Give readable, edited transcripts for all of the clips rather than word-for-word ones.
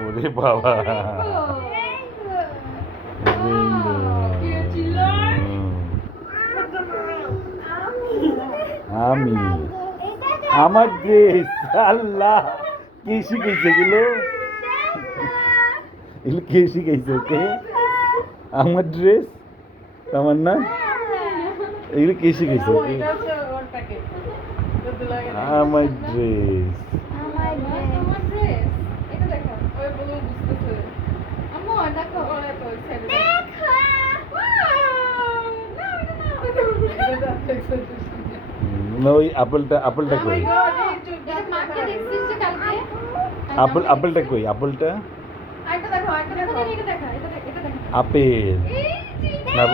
ওরে বাবা আমি আমার ড্রেস আল্লাহ কে শিখেছে এগুলো এগুলো কে শিখেছে ওকে আমার ড্রেস আমার না এগুলো কে শিখেছে ওকে আমার ড্রেস না ওই আপেলটা কই আপেলটা কই আপেলটা আপেল না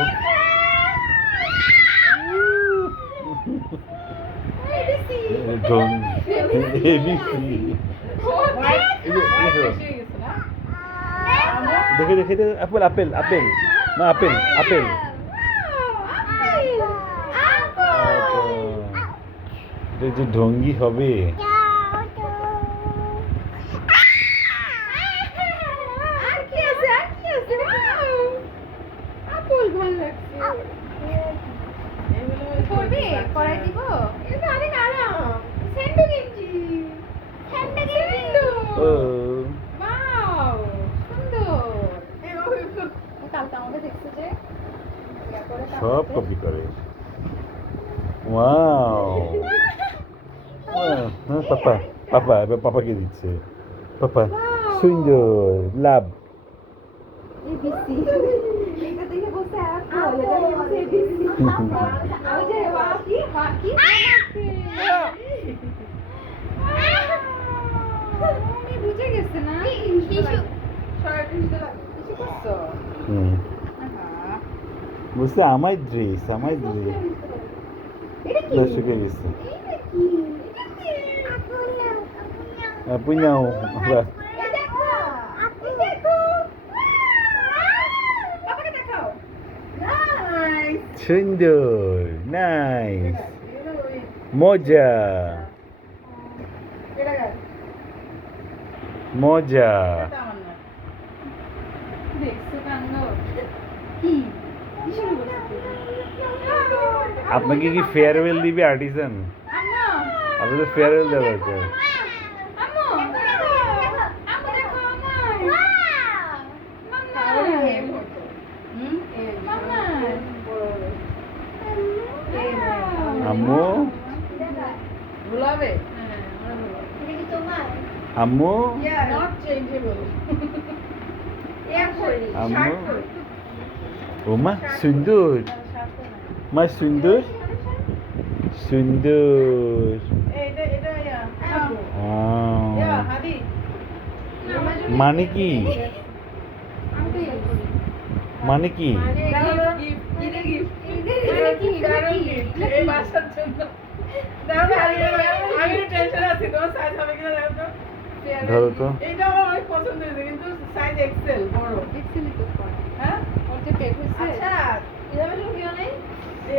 দেখে দেখে আপেল আপেল আপেল না আপেল আপেল এটা যে ঢঙ্গি হবে সব কপি করে ওয়াও পাপা পাপা এবার পাপাকে দিচ্ছে পাপা সুন্দর লাভ বুঝে গেছে না বুঝতে আমার ড্রেস দর্শকে গেছে পুনাও সুন্দর নাইস মজা মজা আপনাকে কি ফেয়ারওয়েল দিবে আর্টিসান আপনাদের ফেয়ারওয়েল দেওয়া দরকার আম্মু আম্মু আম্মু ওমা সুন্দর মা সুন্দর সুন্দর মানে কি মানে কি ধরো তো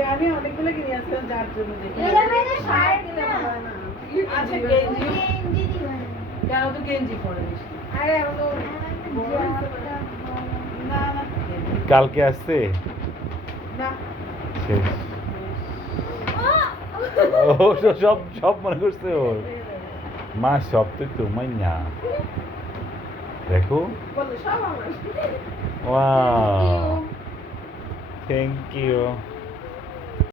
আমি অনেকগুলো কিনে আসলাম যার জন্য তো গেঞ্জি পরে কালকে আসছে না শেষ ও সব সব মনে করছে ওর মা সব তো তোমার না দেখো বলো সব আমার ওয়াও থ্যাংক ইউ